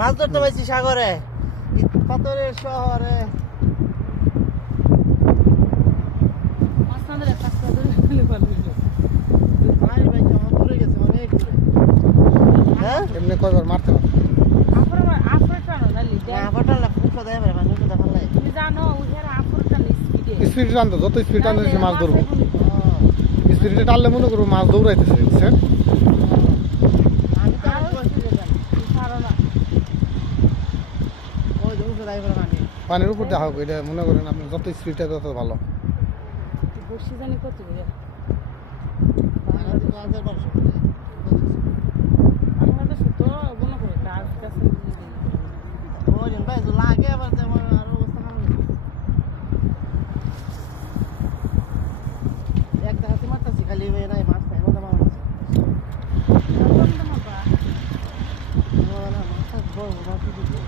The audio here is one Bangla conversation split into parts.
মাছ ধরতে পাইছি সাগরে পাথরের শহরে হ্যাঁ এমনি কয়বার মারতে পারো স্পিডে স্পিড টানতো যত স্পিড টানতে সে মাছ ধরবো স্পিডে টানলে মনে করব মাছ দৌড়াইতেছে বুঝছেন আমি তো আরও আরও স্পিডে যান পারো না ওই যে উঠে দেয় পানি পানির উপর দেখা হোক এটা মনে করেন আপনি যত স্পিডটা তত ভালো। বসি জানি কত করে আমার তো হাজার বারোশো আমরা তো ছোট মনে করে কাজ কাছে ওই ভাই তো লাগে আবার তেমন আরও অবস্থা খারাপ একটা হাতে মারতাছি খালি ওই নাই মাছ পাই ওটা মাছ না মাছ বড় মাছ দিতে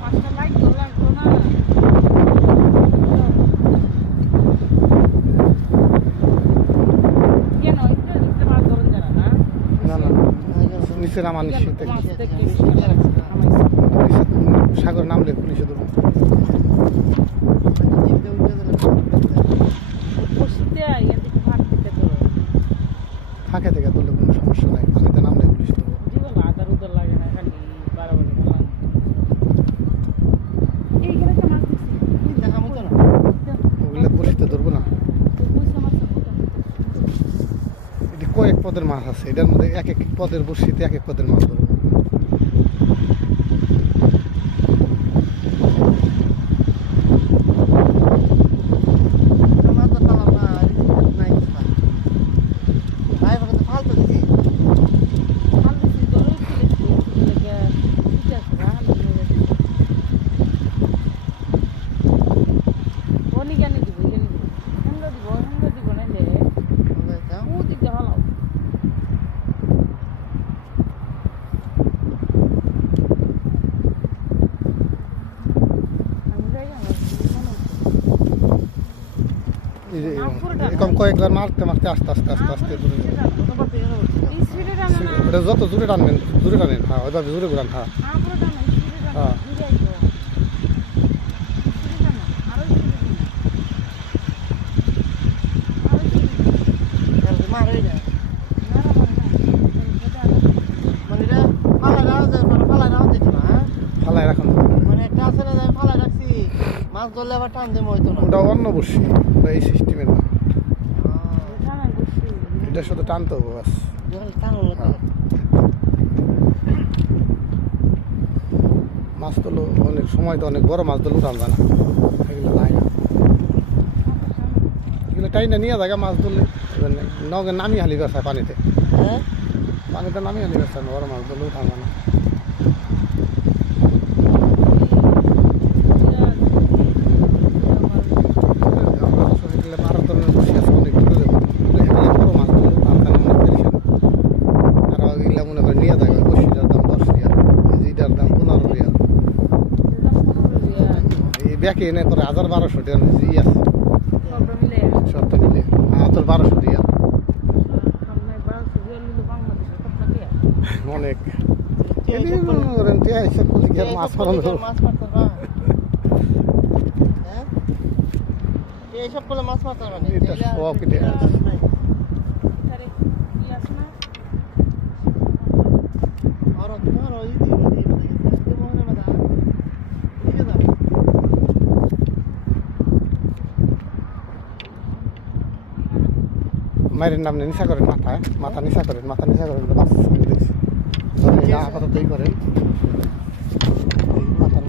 পাঁচটা লাইট লাগতো না কেন একটু একটু মাছ ধরুন যারা না না না নিচে নামা নিশ্চিত সাগর নামলে পুলিশে ধরবো ফাঁকে থেকে ধরলে কোনো সমস্যা নাই পানিতে নামলে পুলিশে ধরবো জীবন আদার উদার লাগে না খালি বাড়াবাড়ি বললাম এইখানে একটা মাছ দেখছি ওগুলো পুলিশতে ধরবো না পয়সা মাছ এটি কয়েক পদের মাছ আছে। এটার মধ্যে এক এক পদের বর্ষিতে এক এক পদের মাছ ধরবো। এরকম কয়েকবার মারতে মারতে আস্তে আস্তে আস্তে আস্তে দূরে এটা যত জোরে টানবেন জোরে টানেন হ্যাঁ ওইভাবে জোরে ঘুরান হ্যাঁ। হ্যাঁ। মানে ফালাই রাখা যায় মানে ফালাই রাখা যেত না হ্যাঁ? রাখুন মানে একটা যে ফালাই মাছ ধরলে আবার টান দেবো হয়তো না। ওটা অন্য বসি ওটা এই সিস্টেমের না এটা শুধু টানতে হবে বাস। টান হ্যাঁ। মাছ তোলো অনেক সময় তো অনেক বড় মাছ তোলো উঠান যায় না। এগুলো লাগে না। এগুলো টাইনা নিয়ে থাকে মাছ ধরলে। নগে নামি হালি বেসায় পানিতে। হ্যাঁ? পানিতে নামি হালি বেসায় বড় মাছ ধরলে উঠান না আমরা আসলে গেলে বারো ধরনের বসি আছে অনেক দূরে যাব দূরে হেঁটে বড় মাছ ধরলে উঠান যায় না অনেক পেরেশান আর এগুলা মনে করে নিয়ে থাকে বসিটার দাম দশ রিয়াল এই যে এটার দাম পনেরো রিয়াল এই এনে করে হাজার বারোশো টাকা ই আছে। সব মিলে হাজার বারোশো রিয়াল অনেক। মাছ? মাছ মারতে মায়ের নাম নিশা করেন মাথায় মাথা নিশা করেন মাথা নিশা করেন বাস আমি দেখছি। আপাতত করেন।